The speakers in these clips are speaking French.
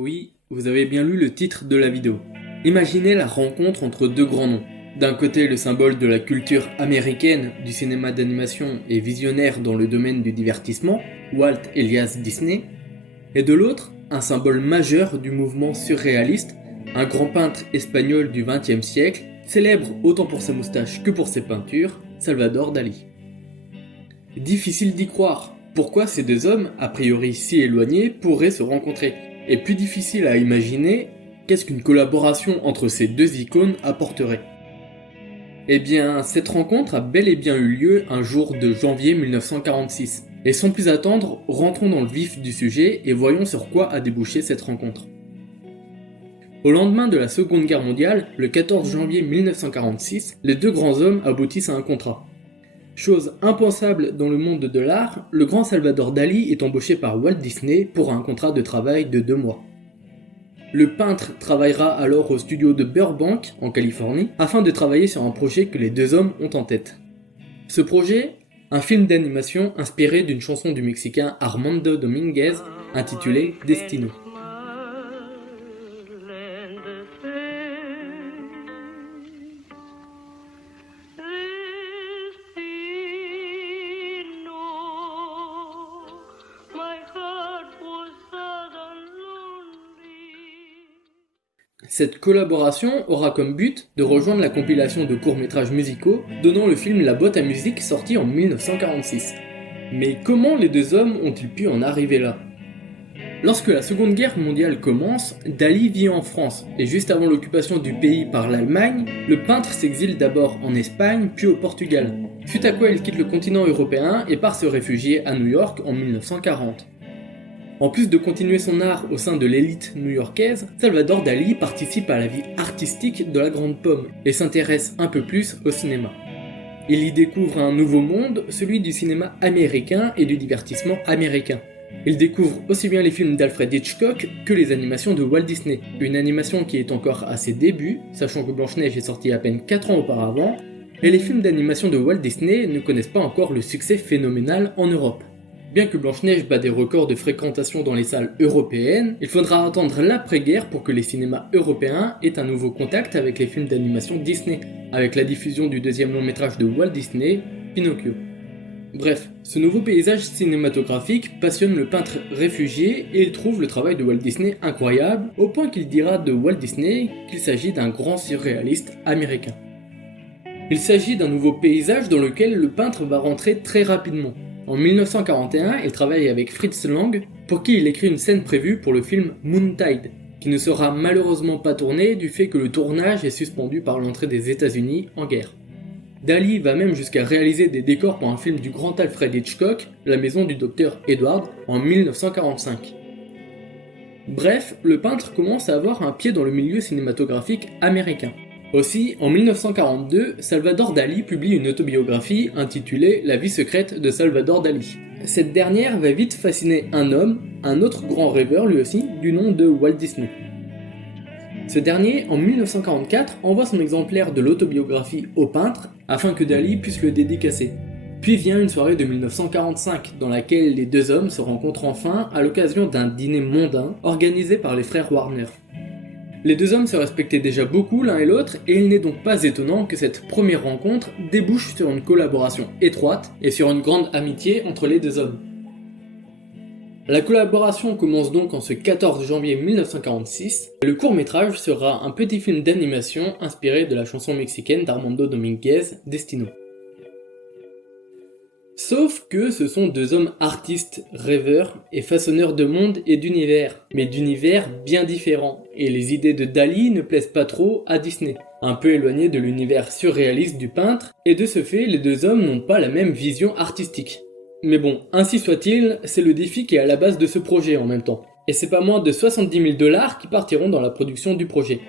Oui, vous avez bien lu le titre de la vidéo. Imaginez la rencontre entre deux grands noms. D'un côté, le symbole de la culture américaine, du cinéma d'animation et visionnaire dans le domaine du divertissement, Walt Elias Disney, et de l'autre, un symbole majeur du mouvement surréaliste, un grand peintre espagnol du XXe siècle, célèbre autant pour sa moustache que pour ses peintures, Salvador Dali. Difficile d'y croire. Pourquoi ces deux hommes, a priori si éloignés, pourraient se rencontrer? Et plus difficile à imaginer, qu'est-ce qu'une collaboration entre ces deux icônes apporterait? Eh bien, cette rencontre a bel et bien eu lieu un jour de janvier 1946. Et sans plus attendre, rentrons dans le vif du sujet et voyons sur quoi a débouché cette rencontre. Au lendemain de la Seconde Guerre mondiale, le 14 janvier 1946, les deux grands hommes aboutissent à un contrat. Chose impensable dans le monde de l'art, le grand Salvador Dali est embauché par Walt Disney pour un contrat de travail de 2 mois. Le peintre travaillera alors au studio de Burbank, en Californie, afin de travailler sur un projet que les deux hommes ont en tête. Ce projet, un film d'animation inspiré d'une chanson du Mexicain Armando Dominguez intitulée Destino. Cette collaboration aura comme but de rejoindre la compilation de courts-métrages musicaux donnant le film La boîte à musique sorti en 1946. Mais comment les deux hommes ont-ils pu en arriver là? Lorsque la Seconde Guerre mondiale commence, Dali vit en France, et juste avant l'occupation du pays par l'Allemagne, le peintre s'exile d'abord en Espagne puis au Portugal, suite à quoi il quitte le continent européen et part se réfugier à New York en 1940. En plus de continuer son art au sein de l'élite new-yorkaise, Salvador Dali participe à la vie artistique de la Grande Pomme et s'intéresse un peu plus au cinéma. Il y découvre un nouveau monde, celui du cinéma américain et du divertissement américain. Il découvre aussi bien les films d'Alfred Hitchcock que les animations de Walt Disney, une animation qui est encore à ses débuts, sachant que Blanche-Neige est sortie à peine 4 ans auparavant, et les films d'animation de Walt Disney ne connaissent pas encore le succès phénoménal en Europe. Bien que Blanche-Neige bat des records de fréquentation dans les salles européennes, il faudra attendre l'après-guerre pour que les cinémas européens aient un nouveau contact avec les films d'animation Disney, avec la diffusion du deuxième long-métrage de Walt Disney, Pinocchio. Bref, ce nouveau paysage cinématographique passionne le peintre réfugié et il trouve le travail de Walt Disney incroyable, au point qu'il dira de Walt Disney qu'il s'agit d'un grand surréaliste américain. Il s'agit d'un nouveau paysage dans lequel le peintre va rentrer très rapidement. En 1941, il travaille avec Fritz Lang, pour qui il écrit une scène prévue pour le film Moontide, qui ne sera malheureusement pas tourné du fait que le tournage est suspendu par l'entrée des États-Unis en guerre. Dali va même jusqu'à réaliser des décors pour un film du grand Alfred Hitchcock, La maison du docteur Edward, en 1945. Bref, le peintre commence à avoir un pied dans le milieu cinématographique américain. Aussi, en 1942, Salvador Dali publie une autobiographie intitulée La vie secrète de Salvador Dali. Cette dernière va vite fasciner un homme, un autre grand rêveur lui aussi, du nom de Walt Disney. Ce dernier, en 1944, envoie son exemplaire de l'autobiographie au peintre afin que Dali puisse le dédicacer. Puis vient une soirée de 1945 dans laquelle les deux hommes se rencontrent enfin à l'occasion d'un dîner mondain organisé par les frères Warner. Les deux hommes se respectaient déjà beaucoup l'un et l'autre et il n'est donc pas étonnant que cette première rencontre débouche sur une collaboration étroite et sur une grande amitié entre les deux hommes. La collaboration commence donc en ce 14 janvier 1946 et le court-métrage sera un petit film d'animation inspiré de la chanson mexicaine d'Armando Dominguez, Destino. Sauf que ce sont deux hommes artistes, rêveurs et façonneurs de monde et d'univers, mais d'univers bien différents, et les idées de Dali ne plaisent pas trop à Disney, un peu éloigné de l'univers surréaliste du peintre, et de ce fait les deux hommes n'ont pas la même vision artistique. Mais bon, ainsi soit-il, c'est le défi qui est à la base de ce projet en même temps, et c'est pas moins de 70 000 $ qui partiront dans la production du projet.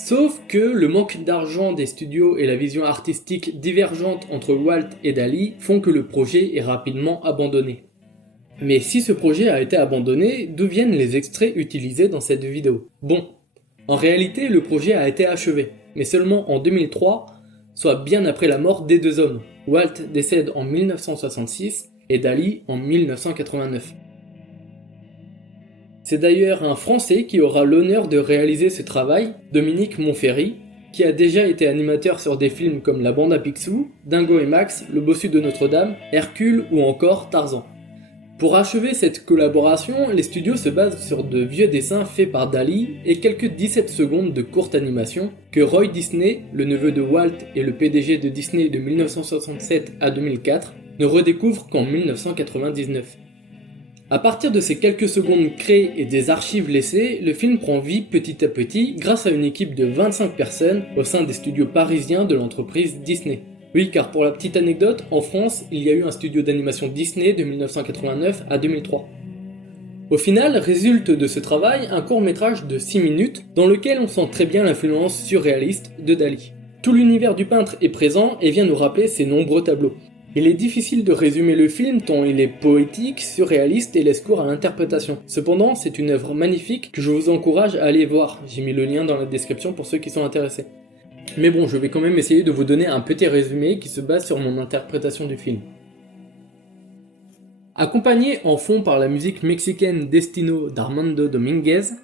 Sauf que le manque d'argent des studios et la vision artistique divergente entre Walt et Dali font que le projet est rapidement abandonné. Mais si ce projet a été abandonné, d'où viennent les extraits utilisés dans cette vidéo? Bon, en réalité le projet a été achevé, mais seulement en 2003, soit bien après la mort des deux hommes. Walt décède en 1966 et Dali en 1989. C'est d'ailleurs un Français qui aura l'honneur de réaliser ce travail, Dominique Monferry, qui a déjà été animateur sur des films comme La Bande à Picsou, Dingo et Max, Le Bossu de Notre-Dame, Hercule ou encore Tarzan. Pour achever cette collaboration, les studios se basent sur de vieux dessins faits par Dali et quelques 17 secondes de courte animation que Roy Disney, le neveu de Walt et le PDG de Disney de 1967 à 2004, ne redécouvre qu'en 1999. À partir de ces quelques secondes créées et des archives laissées, le film prend vie petit à petit grâce à une équipe de 25 personnes au sein des studios parisiens de l'entreprise Disney. Oui, car pour la petite anecdote, en France, il y a eu un studio d'animation Disney de 1989 à 2003. Au final, résulte de ce travail un court-métrage de 6 minutes dans lequel on sent très bien l'influence surréaliste de Dali. Tout l'univers du peintre est présent et vient nous rappeler ses nombreux tableaux. Il est difficile de résumer le film tant il est poétique, surréaliste et laisse cours à l'interprétation. Cependant, c'est une œuvre magnifique que je vous encourage à aller voir. J'ai mis le lien dans la description pour ceux qui sont intéressés. Mais bon, je vais quand même essayer de vous donner un petit résumé qui se base sur mon interprétation du film. Accompagné en fond par la musique mexicaine Destino d'Armando Dominguez,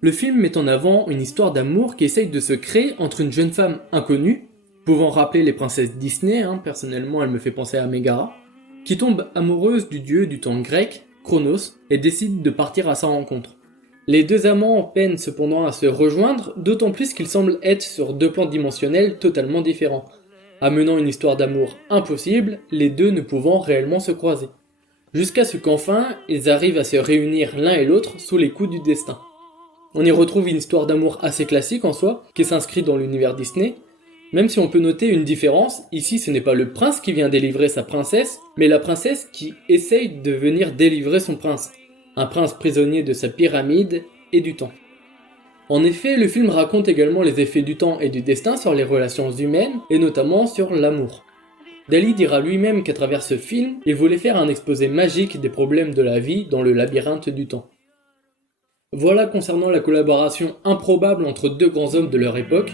le film met en avant une histoire d'amour qui essaye de se créer entre une jeune femme inconnue, pouvant rappeler les princesses Disney, personnellement elle me fait penser à Megara, qui tombe amoureuse du dieu du temps grec, Chronos, et décide de partir à sa rencontre. Les deux amants peinent cependant à se rejoindre, d'autant plus qu'ils semblent être sur deux plans dimensionnels totalement différents, amenant une histoire d'amour impossible, les deux ne pouvant réellement se croiser. Jusqu'à ce qu'enfin, ils arrivent à se réunir l'un et l'autre sous les coups du destin. On y retrouve une histoire d'amour assez classique en soi, qui s'inscrit dans l'univers Disney, même si on peut noter une différence, ici ce n'est pas le prince qui vient délivrer sa princesse, mais la princesse qui essaye de venir délivrer son prince. Un prince prisonnier de sa pyramide et du temps. En effet, le film raconte également les effets du temps et du destin sur les relations humaines, et notamment sur l'amour. Dali dira lui-même qu'à travers ce film, il voulait faire un exposé magique des problèmes de la vie dans le labyrinthe du temps. Voilà concernant la collaboration improbable entre deux grands hommes de leur époque,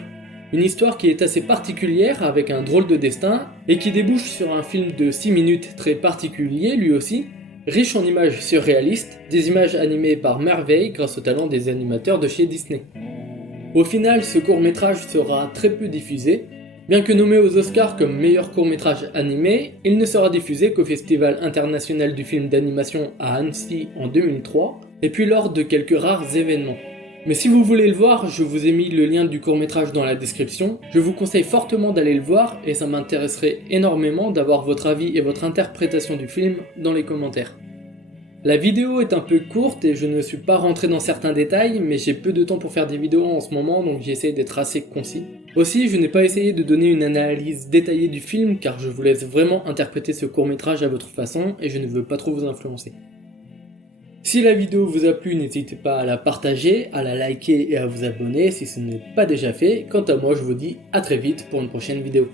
une histoire qui est assez particulière avec un drôle de destin, et qui débouche sur un film de 6 minutes très particulier lui aussi, riche en images surréalistes, des images animées par merveille grâce au talent des animateurs de chez Disney. Au final, ce court-métrage sera très peu diffusé, bien que nommé aux Oscars comme meilleur court-métrage animé, il ne sera diffusé qu'au Festival international du film d'animation à Annecy en 2003, et puis lors de quelques rares événements. Mais si vous voulez le voir, je vous ai mis le lien du court-métrage dans la description, je vous conseille fortement d'aller le voir et ça m'intéresserait énormément d'avoir votre avis et votre interprétation du film dans les commentaires. La vidéo est un peu courte et je ne suis pas rentré dans certains détails, mais j'ai peu de temps pour faire des vidéos en ce moment donc j'essaie d'être assez concis. Aussi, je n'ai pas essayé de donner une analyse détaillée du film car je vous laisse vraiment interpréter ce court-métrage à votre façon et je ne veux pas trop vous influencer. Si la vidéo vous a plu, n'hésitez pas à la partager, à la liker et à vous abonner si ce n'est pas déjà fait. Quant à moi, je vous dis à très vite pour une prochaine vidéo.